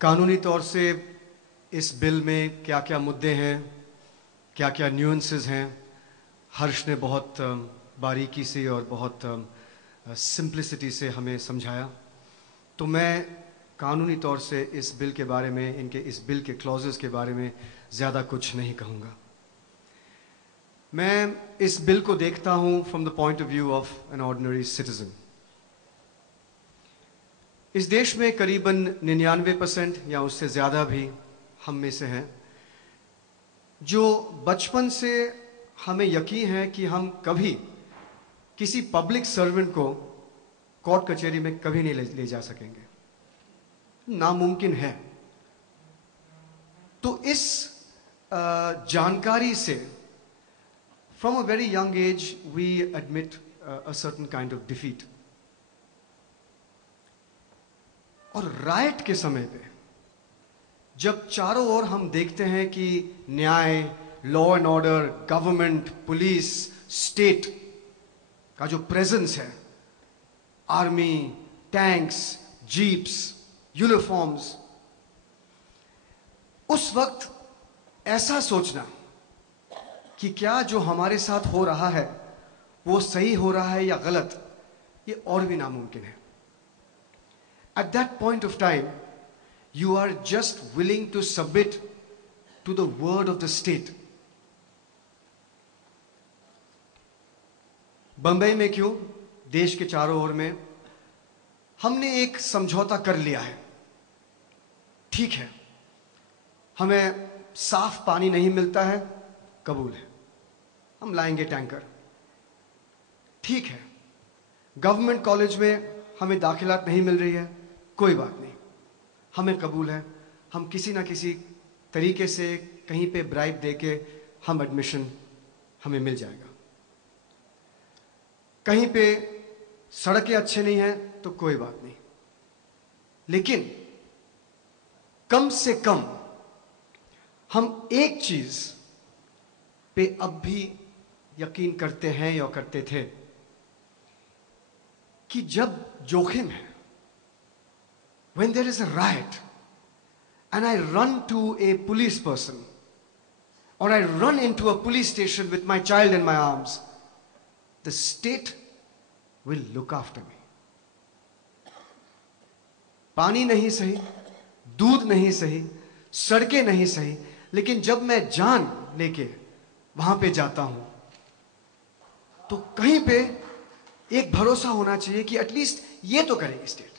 कानूनी तौर से इस बिल में क्या क्या मुद्दे हैं, क्या क्या न्यूएंसेस हैं, हर्ष ने बहुत बारीकी से और बहुत सिंप्लिसिटी से हमें समझाया। तो मैं कानूनी तौर से इस बिल के बारे में, इनके इस बिल के क्लॉजेस के बारे में ज़्यादा कुछ नहीं कहूँगा। मैं इस बिल को देखता हूँ from the point of view of an ordinary citizen. इस देश में करीबन 99% या उससे ज़्यादा भी हम में से हैं जो बचपन से हमें यकीन है कि हम कभी किसी पब्लिक सर्वेंट को कोर्ट कचहरी में कभी नहीं ले जा सकेंगे, नामुमकिन है। तो इस जानकारी से from a very young age we admit a certain kind of defeat. और राइट के समय पे जब चारों ओर हम देखते हैं कि न्याय, law and order, government, police, state का जो प्रेजेंस है, आर्मी, टैंक्स, जीप्स, यूनिफॉर्म्स, उस वक्त ऐसा सोचना कि क्या जो हमारे साथ हो रहा है वो सही हो रहा है या गलत, ये और भी नामुमकिन है। At that point of time, you are just willing to submit to the word of the state. Bombay में क्यों, देश के चारों ओर में हमने एक समझौता कर लिया है। ठीक है, हमें साफ पानी नहीं मिलता है, कबूल है, हम लाएंगे टैंकर। ठीक है, गवर्नमेंट कॉलेज में हमें दाखिलात नहीं मिल रही है, कोई बात नहीं, हमें कबूल है, हम किसी ना किसी तरीके से कहीं पे ब्राइब देके हम एडमिशन हमें मिल जाएगा। कहीं पे सड़कें अच्छे नहीं हैं तो कोई बात नहीं, लेकिन कम से कम हम एक चीज पे अब भी यकीन करते हैं या करते थे कि जब जोखिम है, when there is a riot and I run to a police person or I run into a police station with my child in my arms, the state will look after me. पानी नहीं सही, दूध नहीं सही, सड़कें नहीं सही, लेकिन जब मैं जान लेके वहां पे जाता हूं तो कहीं पे एक भरोसा होना चाहिए कि एटलीस्ट ये तो करेगी स्टेट।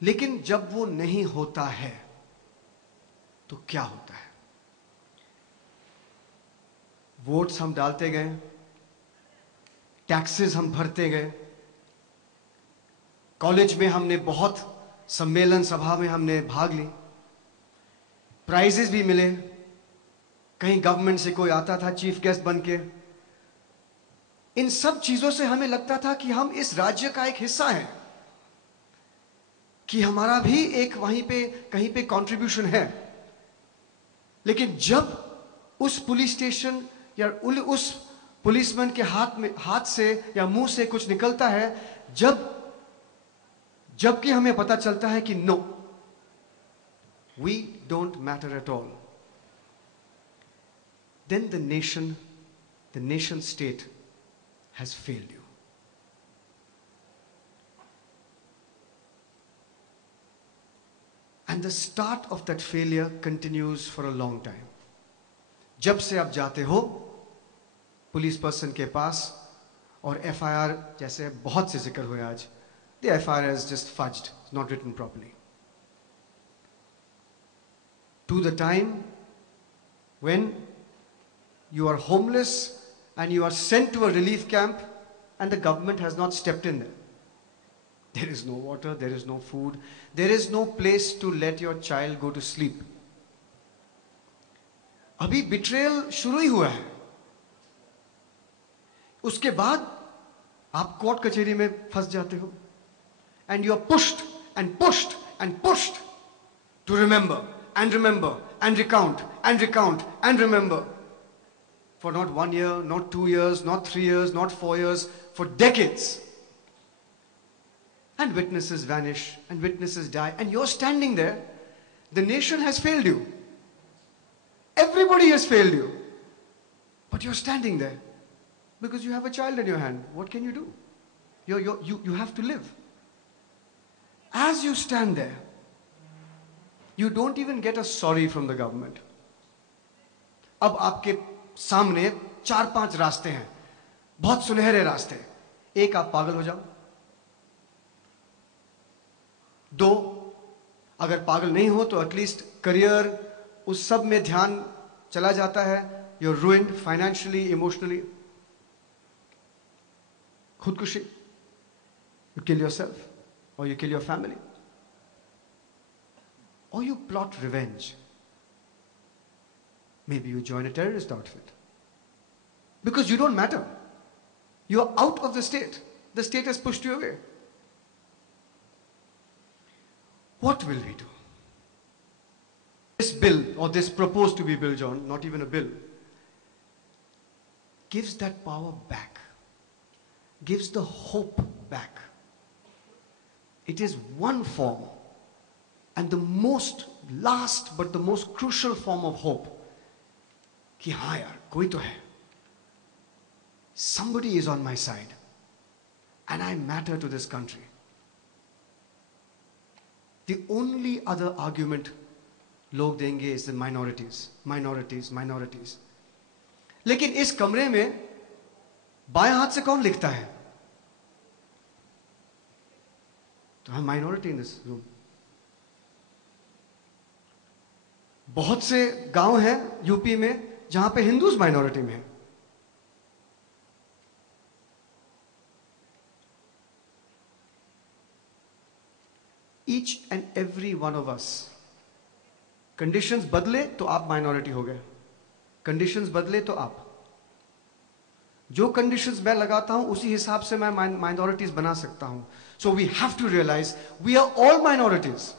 लेकिन जब वो नहीं होता है तो क्या होता है? वोट्स हम डालते गए, टैक्सेस हम भरते गए, कॉलेज में हमने बहुत सम्मेलन सभा में हमने भाग ली, प्राइजेस भी मिले, कहीं गवर्नमेंट से कोई आता था चीफ गेस्ट बन के। इन सब चीजों से हमें लगता था कि हम इस राज्य का एक हिस्सा हैं, कि हमारा भी एक वहीं पे कहीं पे कंट्रीब्यूशन है। लेकिन जब उस पुलिस स्टेशन या उस पुलिसमैन के हाथ से या मुंह से कुछ निकलता है, जबकि हमें पता चलता है कि no, we don't matter at all, then the nation state has failed you. And the start of that failure continues for a long time. जब से आप जाते हो पुलिस पर्सन के पास और FIR, जैसे बहुत से जिक्र हुए आज, the FIR is just fudged, it's not written properly. To the time when you are homeless and you are sent to a relief camp and the government has not stepped in there. There is no water, there is no food, there is no place to let your child go to sleep. अभी betrayal शुरू ही हुआ है, उसके बाद आप court कचहरी में फंस जाते हो, and you are pushed and pushed and pushed to remember and remember and recount and recount and remember. for not 1 year, not 2 years, not 3 years, not 4 years, for decades. And witnesses vanish and witnesses die, and you're standing there. The nation has failed you. Everybody has failed you. But you're standing there because you have a child in your hand. What can you do? You have to live. As you stand there, you don't even get a sorry from the government. अब आपके सामने 4-5 रास्ते हैं, बहुत सुनहरे रास्ते। एक, आप पागल हो जाओ। 2, अगर पागल नहीं हो तो एटलीस्ट करियर, उस सब में ध्यान चला जाता है। You're ruined financially, emotionally. खुदकुशी, you kill yourself, or you kill your family, or you plot revenge. Maybe you join a terrorist outfit because you don't matter. You are out of the state. The state has pushed you away. What will we do? This bill, or this proposed to be bill, John, not even a bill, gives that power back, gives the hope back. It is one form, and the most last but the most crucial form of hope. कि हाँ यार, कोई तो है. Somebody is on my side, and I matter to this country. The only other argument लोग देंगे is the minorities, minorities, minorities. लेकिन इस कमरे में बाएं हाथ से कौन लिखता है? तो हम माइनॉरिटी इन दिस रूम. बहुत से गांव हैं यूपी में जहां पे हिंदूज माइनॉरिटी में हैं. Each and every one of us, conditions बदले तो आप माइनॉरिटी हो गए, कंडीशंस बदले तो आप. जो कंडीशंस मैं लगाता हूं उसी हिसाब से मैं माइनॉरिटीज बना सकता हूं. So we have to realize we are all minorities.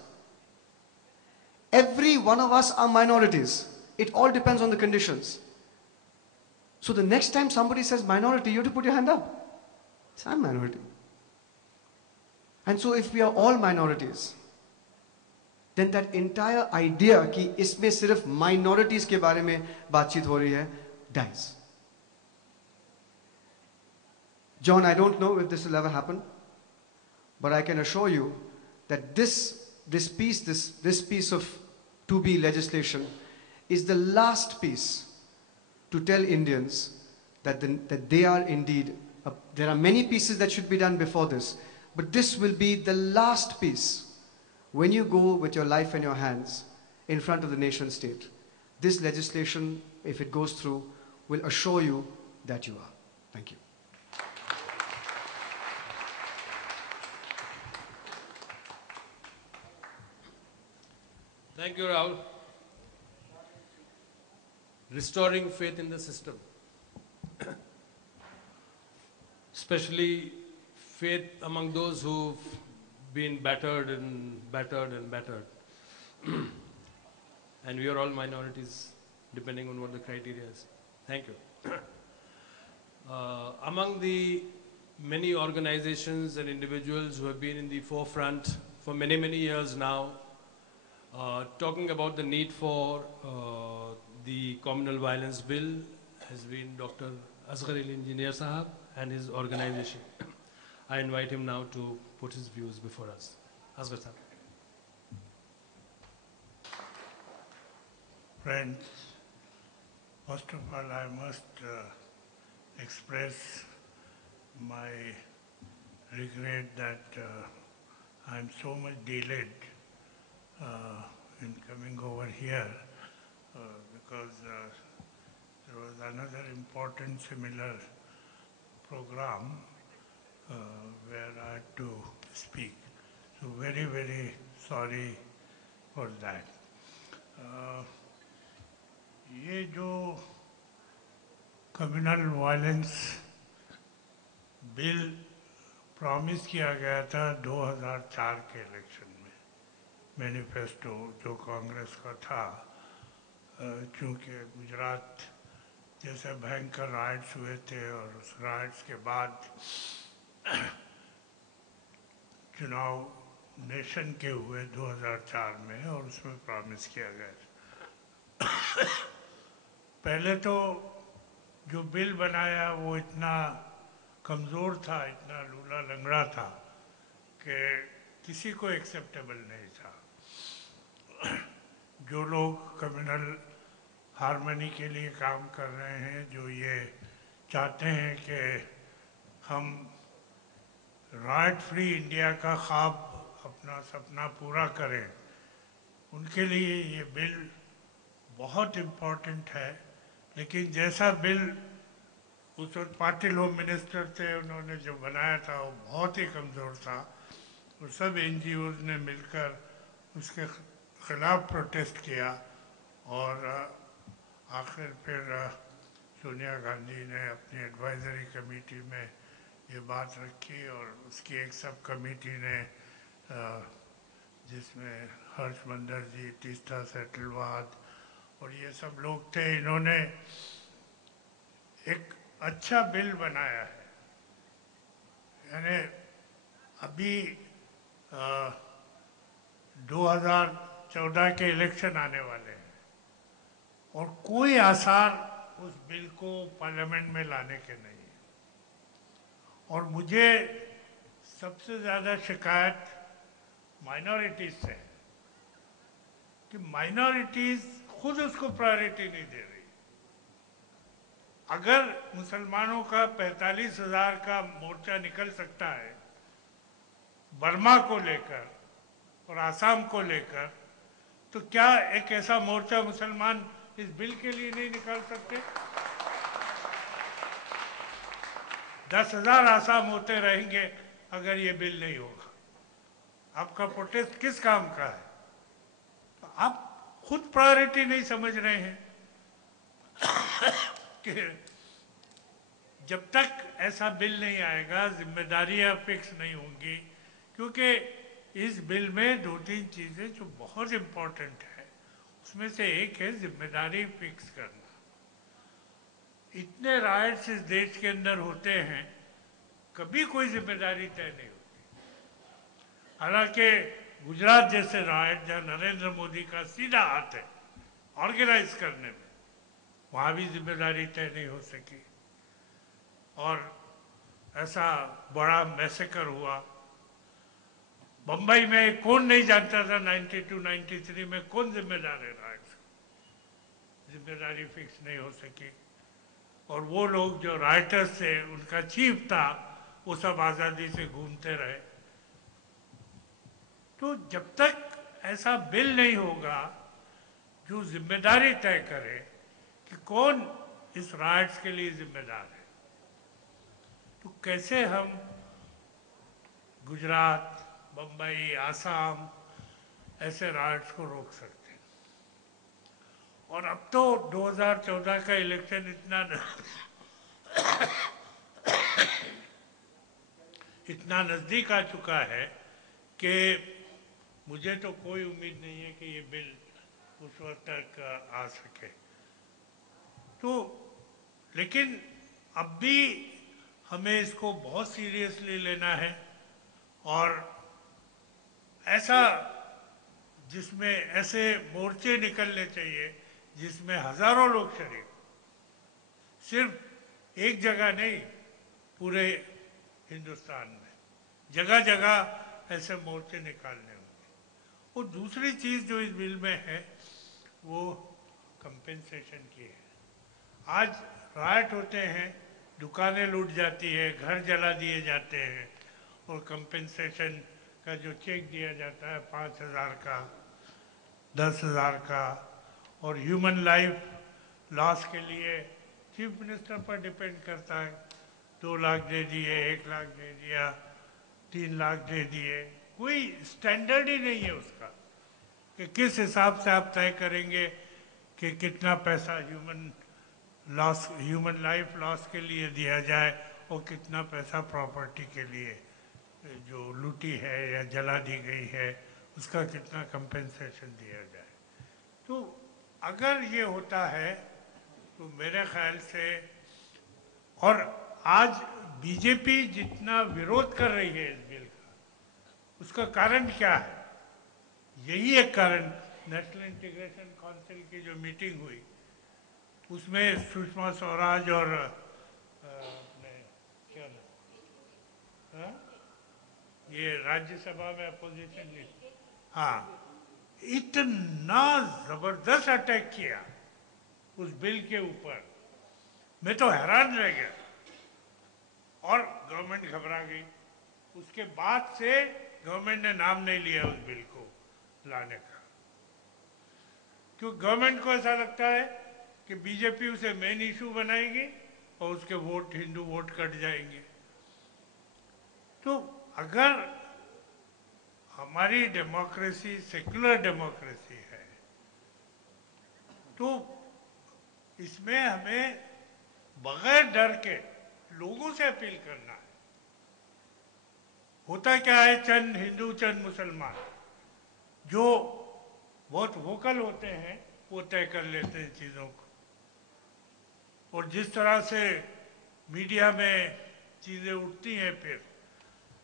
Every one of us are minorities. It all depends on the conditions. So the next time somebody says minority, you have to put your hand up. Say, I'm minority. And so if we are all minorities, then that entire idea कि इसमें सिर्फ minorities के बारे में बातचीत हो रही है dies. John, I don't know if this will ever happen, but I can assure you that this piece of 2B legislation is the last piece to tell Indians that they are indeed, there are many pieces that should be done before this, but this will be the last piece when you go with your life in your hands in front of the nation state. This legislation, if it goes through, will assure you that you are. Thank you. Thank you, Rahul. Restoring faith in the system, especially faith among those who've been battered and battered and battered. And we are all minorities, depending on what the criteria is. Thank you. Among the many organizations and individuals who have been in the forefront for many, many years now, talking about the need for the communal violence bill has been Dr. Asghar Ali Engineer Sahab and his organization. I invite him now to put his views before us. Asghar Sahab. Friends, first of all, I must express my regret that I'm so much delayed in coming over here because there was another important similar program where I had to speak. So very, very sorry for that. ये जो communal violence bill promise किया गया था 2004 के election में, manifesto जो कांग्रेस का था, चूँकि गुजरात जैसे भयंकर राइट्स हुए थे और उस राइट्स के बाद चुनाव नेशन के हुए 2004 में और उसमें प्रॉमिस किया गया। पहले तो जो बिल बनाया वो इतना कमज़ोर था, इतना लूला लंगड़ा था कि किसी को एक्सेप्टेबल नहीं था। जो लोग कम्युनल हार्मनी के लिए काम कर रहे हैं, जो ये चाहते हैं कि हम राइट फ्री इंडिया का ख्वाब, अपना सपना पूरा करें, उनके लिए ये बिल बहुत इम्पोर्टेंट है। लेकिन जैसा बिल उस वक्त पाटिल होम मिनिस्टर थे, उन्होंने जो बनाया था वो बहुत ही कमज़ोर था। और सब NGOs ने मिलकर उसके खिलाफ प्रोटेस्ट किया और आखिर फिर सोनिया गांधी ने अपनी एडवाइजरी कमेटी में ये बात रखी और उसकी एक सब कमेटी ने जिसमें हर्षमंदर जी, तीस्ता सेटलवाद और ये सब लोग थे, इन्होंने एक अच्छा बिल बनाया है। यानी अभी 2014 के इलेक्शन आने वाले हैं और कोई आसार उस बिल को पार्लियामेंट में लाने के नहीं है। और मुझे सबसे ज़्यादा शिकायत माइनॉरिटीज़ से है कि माइनॉरिटीज़ खुद उसको प्रायोरिटी नहीं दे रही। अगर मुसलमानों का 45,000 का मोर्चा निकल सकता है बर्मा को लेकर और आसाम को लेकर, तो क्या एक ऐसा मोर्चा मुसलमान इस बिल के लिए नहीं निकाल सकते? 10,000 आसाम होते रहेंगे अगर ये बिल नहीं होगा। आपका प्रोटेस्ट किस काम का है? तो आप खुद प्रायोरिटी नहीं समझ रहे हैं कि जब तक ऐसा बिल नहीं आएगा जिम्मेदारियां फिक्स नहीं होंगी। क्योंकि इस बिल में 2-3 चीज़ें जो बहुत इम्पोर्टेंट है, उसमें से एक है जिम्मेदारी फिक्स करना। इतने राइट्स इस देश के अंदर होते हैं, कभी कोई जिम्मेदारी तय नहीं होती। हालांकि गुजरात जैसे राइट जहाँ नरेंद्र मोदी का सीधा हाथ है ऑर्गेनाइज करने में, वहाँ भी जिम्मेदारी तय नहीं हो सकी। और ऐसा बड़ा मैसेकर हुआ। बम्बई में कौन नहीं जानता था 92-93 में कौन जिम्मेदार है राइट्स, जिम्मेदारी फिक्स नहीं हो सकी। और वो लोग जो राइटर्स थे, उनका चीफ था, वो सब आज़ादी से घूमते रहे। तो जब तक ऐसा बिल नहीं होगा जो जिम्मेदारी तय करे कि कौन इस राइट्स के लिए जिम्मेदार है, तो कैसे हम गुजरात, बम्बई, आसाम ऐसे राइट्स को रोक सकते हैं? और अब तो 2014 का इलेक्शन इतना नज़दीक आ चुका है कि मुझे तो कोई उम्मीद नहीं है कि ये बिल उस वक्त तक आ सके। तो लेकिन अब भी हमें इसको बहुत सीरियसली लेना है और ऐसा जिसमें ऐसे मोर्चे निकलने चाहिए जिसमें हजारों लोग शरीक, सिर्फ एक जगह नहीं, पूरे हिंदुस्तान में जगह जगह ऐसे मोर्चे निकालने होंगे। और दूसरी चीज़ जो इस बिल में है वो कंपेंसेशन की है। आज राइट होते हैं, दुकानें लूट जाती है, घर जला दिए जाते हैं और कंपेंसेशन का जो चेक दिया जाता है 5,000 का, 10,000 का, और ह्यूमन लाइफ लॉस के लिए चीफ मिनिस्टर पर डिपेंड करता है। 2 लाख दे दिए, 1 लाख दे दिया, 3 लाख दे दिए, कोई स्टैंडर्ड ही नहीं है उसका कि किस हिसाब से आप तय करेंगे कि कितना पैसा ह्यूमन लाइफ लॉस के लिए दिया जाए और कितना पैसा प्रॉपर्टी के लिए जो लूटी है या जला दी गई है उसका कितना कंपेंसेशन दिया जाए। तो अगर ये होता है तो मेरे ख्याल से, और आज बीजेपी जितना विरोध कर रही है इस बिल का, उसका कारण क्या है? यही एक कारण, नेशनल इंटीग्रेशन काउंसिल की जो मीटिंग हुई उसमें सुषमा स्वराज और अपने क्या नाम, हाँ? ये राज्यसभा में अपोजिशन लीडर, हाँ, इतना जबरदस्त अटैक किया उस बिल के ऊपर, मैं तो हैरान रह गया। और गवर्नमेंट घबरा गई। उसके बाद से गवर्नमेंट ने नाम नहीं लिया उस बिल को लाने का, क्योंकि गवर्नमेंट को ऐसा लगता है कि बीजेपी उसे मेन इशू बनाएगी और उसके वोट, हिंदू वोट कट जाएंगे। तो अगर हमारी डेमोक्रेसी सेक्युलर डेमोक्रेसी है तो इसमें हमें बगैर डर के लोगों से अपील करना है। होता क्या है, चंद हिंदू चंद मुसलमान जो बहुत वोकल होते हैं वो तय कर लेते हैं चीज़ों को, और जिस तरह से मीडिया में चीज़ें उठती हैं फिर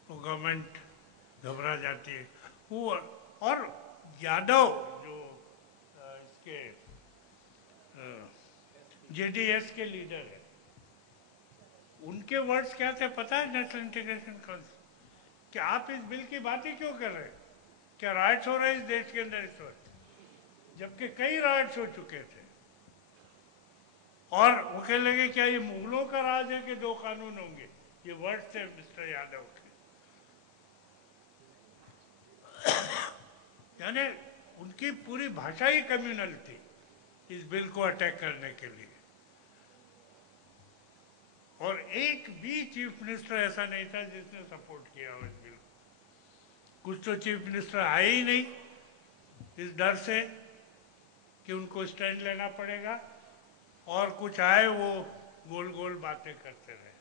वो गवर्नमेंट घबरा जाती है। वो और यादव जो इसके जेडीएस के लीडर है, उनके वर्ड्स क्या थे पता है नेशनल इंटीग्रेशन काउंसिल? कि आप इस बिल की बात ही क्यों कर रहे हैं? क्या राइट्स हो रहे हैं इस देश के अंदर इस वक्त? जबकि कई राइट्स हो चुके थे। और वो कहने लगे क्या ये मुगलों का राज है कि दो कानून होंगे? ये वर्ड्स थे मिस्टर यादव के। यानी उनकी पूरी भाषा ही कम्युनल थी इस बिल को अटैक करने के लिए। और एक भी चीफ मिनिस्टर ऐसा नहीं था जिसने सपोर्ट किया हो इस बिल को। कुछ तो चीफ मिनिस्टर आए ही नहीं इस डर से कि उनको स्टैंड लेना पड़ेगा, और कुछ आए वो गोल गोल बातें करते रहे।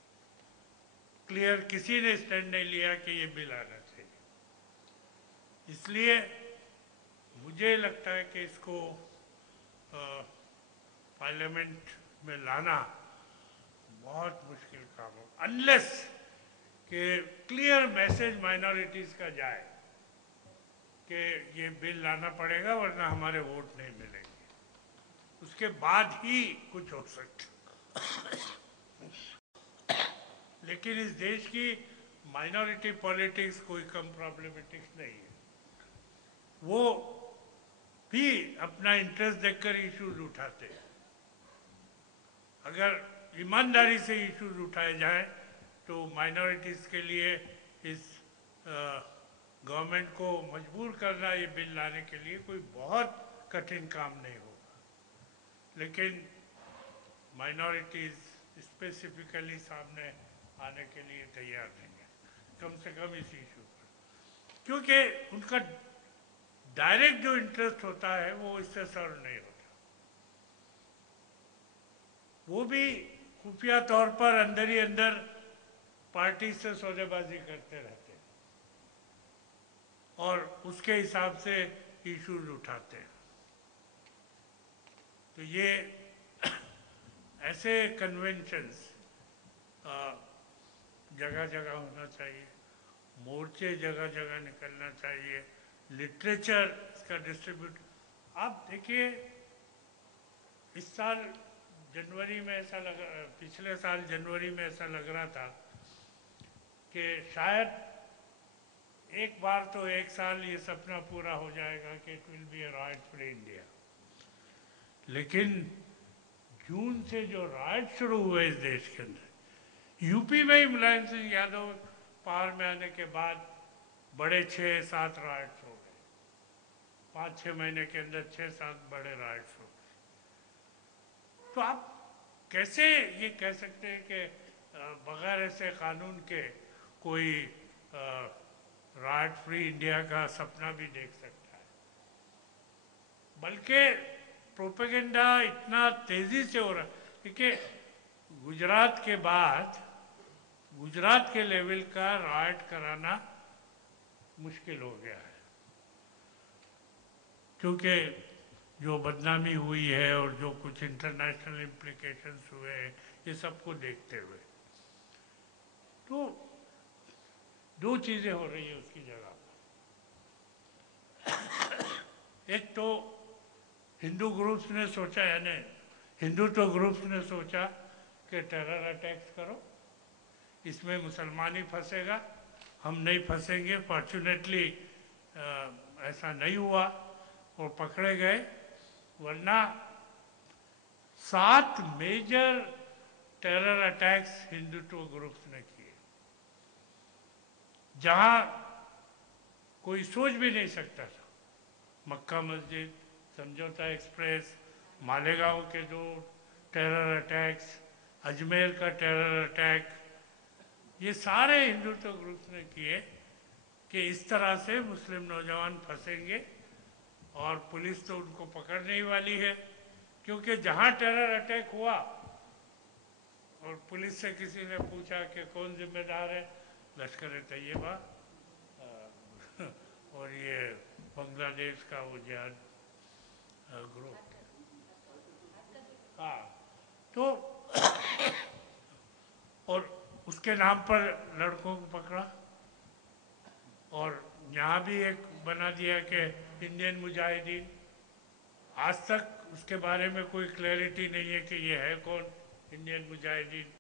क्लियर किसी ने स्टैंड नहीं लिया कि ये बिल आना चाहिए। इसलिए मुझे लगता है कि इसको पार्लियामेंट में लाना बहुत मुश्किल काम हो, अनलेस कि क्लियर मैसेज माइनॉरिटीज का जाए कि ये बिल लाना पड़ेगा वरना हमारे वोट नहीं मिलेंगे। उसके बाद ही कुछ हो सकता। लेकिन इस देश की माइनॉरिटी पॉलिटिक्स कोई कम प्रॉब्लमेटिक्स नहीं है। वो भी अपना इंटरेस्ट देखकर इश्यूज उठाते हैं। अगर ईमानदारी से इश्यूज उठाए जाए तो माइनॉरिटीज़ के लिए इस गवर्नमेंट को मजबूर करना ये बिल लाने के लिए कोई बहुत कठिन काम नहीं होगा। लेकिन माइनॉरिटीज़ स्पेसिफिकली सामने आने के लिए तैयार नहीं है, कम से कम इस इशू पर, क्योंकि उनका डायरेक्ट जो इंटरेस्ट होता है वो इससे सर्व नहीं होता। वो भी खुफिया तौर पर अंदर ही अंदर पार्टी से सौदेबाजी करते रहते हैं और उसके हिसाब से इश्यूज उठाते हैं। तो ये ऐसे कन्वेंशंस जगह जगह होना चाहिए, मोर्चे जगह जगह निकलना चाहिए, लिटरेचर इसका डिस्ट्रीब्यूट। आप देखिए इस साल जनवरी में ऐसा लग, पिछले साल जनवरी में ऐसा लग रहा था कि शायद एक बार तो एक साल ये सपना पूरा हो जाएगा कि it will be a right free India. लेकिन जून से जो राइट शुरू हुए इस देश के अंदर, यूपी में ही मुलायम सिंह यादव पावर में आने के बाद बड़े 6-7 राइट्स हो गए। 5-6 महीने के अंदर 6-7 बड़े राइट्स हो गए। तो आप कैसे ये कह सकते हैं कि बगैर ऐसे कानून के कोई राइट फ्री इंडिया का सपना भी देख सकता है? बल्कि प्रोपेगेंडा इतना तेजी से हो रहा है, क्योंकि गुजरात के बाद गुजरात के लेवल का राइट कराना मुश्किल हो गया है, क्योंकि जो बदनामी हुई है और जो कुछ इंटरनेशनल इम्प्लीकेशंस हुए हैं, ये सबको देखते हुए तो दो चीज़ें हो रही है उसकी जगह। एक तो हिंदू ग्रुप्स ने सोचा, यानी हिंदुत्व ग्रुप्स ने सोचा कि टेरर अटैक्स करो, इसमें मुसलमान ही फंसेगा, हम नहीं फंसेंगे। फॉर्चुनेटली ऐसा नहीं हुआ और पकड़े गए, वरना 7 major terror attacks Hindutva groups ने किए, जहां कोई सोच भी नहीं सकता था। मक्का मस्जिद, समझौता एक्सप्रेस, मालेगांव के 2 टेरर अटैक्स, अजमेर का टेरर अटैक, ये सारे हिंदुत्व ग्रुप्स ने किए कि इस तरह से मुस्लिम नौजवान फंसेंगे और पुलिस तो उनको पकड़ने ही वाली है। क्योंकि जहां टेरर अटैक हुआ और पुलिस से किसी ने पूछा कि कौन जिम्मेदार है, लश्कर तैयबा और ये बांग्लादेश का वो जिहाद ग्रुप। हाँ, तो और उसके नाम पर लड़कों को पकड़ा और यहाँ भी एक बना दिया कि इंडियन मुजाहिदीन। आज तक उसके बारे में कोई क्लैरिटी नहीं है कि ये है कौन इंडियन मुजाहिदीन।